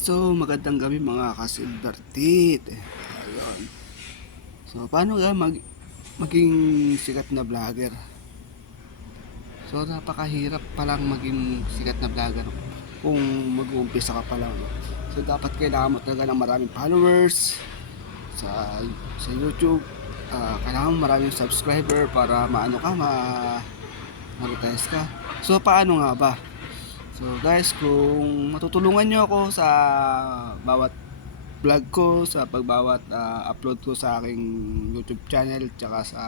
So, magandang gabi mga ka-silver teeth. Ayun. So, paano nga maging sikat na vlogger? So, napakahirap palang maging sikat na vlogger kung mag-uumpisa ka pa lang. No? So, dapat kailangan mo talaga ng maraming followers sa YouTube. Kailangan mo maraming subscriber para maano ka, monetize ka. So, paano nga ba? So guys, kung matutulungan nyo ako sa bawat vlog ko, sa pagbawat upload ko sa aking YouTube channel tsaka sa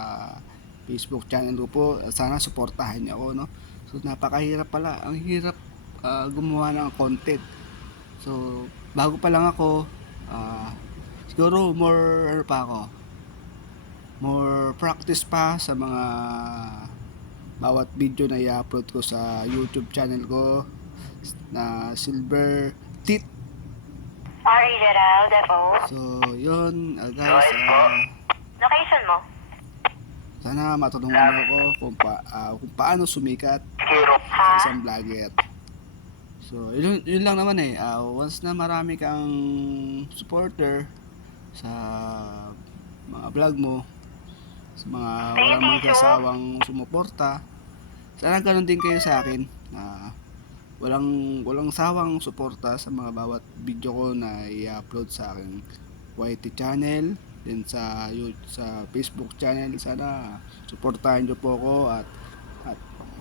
Facebook channel ko po, sana suportahan niyo ako, no? So napakahirap pala, ang hirap gumawa ng content. So bago pa lang ako, siguro more practice pa sa mga bawat video na i-upload ko sa YouTube channel ko na Silver Teeth. So, yun, guys, Location mo? sana matulungan niyo ako kung paano sumikat sa isang vlogger. So, yun lang naman eh. Once na marami kang supporter sa mga vlog mo, sa mga walang magkasawang sumuporta, sana ganun din kayo sa akin na walang sawang suporta sa mga bawat video ko na i-upload sa aking YT channel, din sa Facebook channel. Sana suportahan niyo po ako at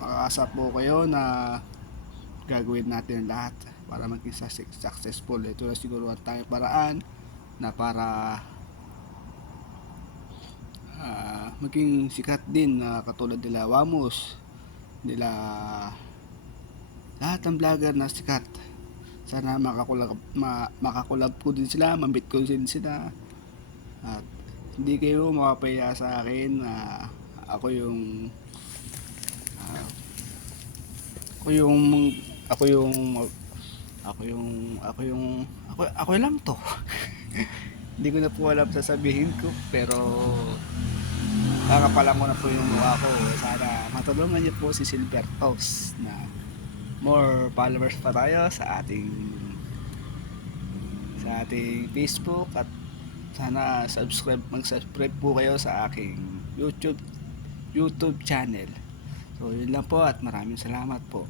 makakasa po kayo na gagawin natin ang lahat para maging successful. Ito na siguro ang tanging paraan na para maging sikat din na katulad nila Wamos, nila lahat ng vlogger na sikat. Sana makakulab ko din sila, mambit ko din sila, at hindi kayo makapaya sa akin na ako yung uh, ako yung ako yung ako yung ako yung ako lang to. Hindi ko na po alam sasabihin ko, pero kakapalan ko na po yung mukha ko. Sana matulungan niyo po si Silver Toast na more followers pa tayo sa ating Facebook, at sana mag-subscribe po kayo sa aking YouTube channel. So yun lang po at maraming salamat po.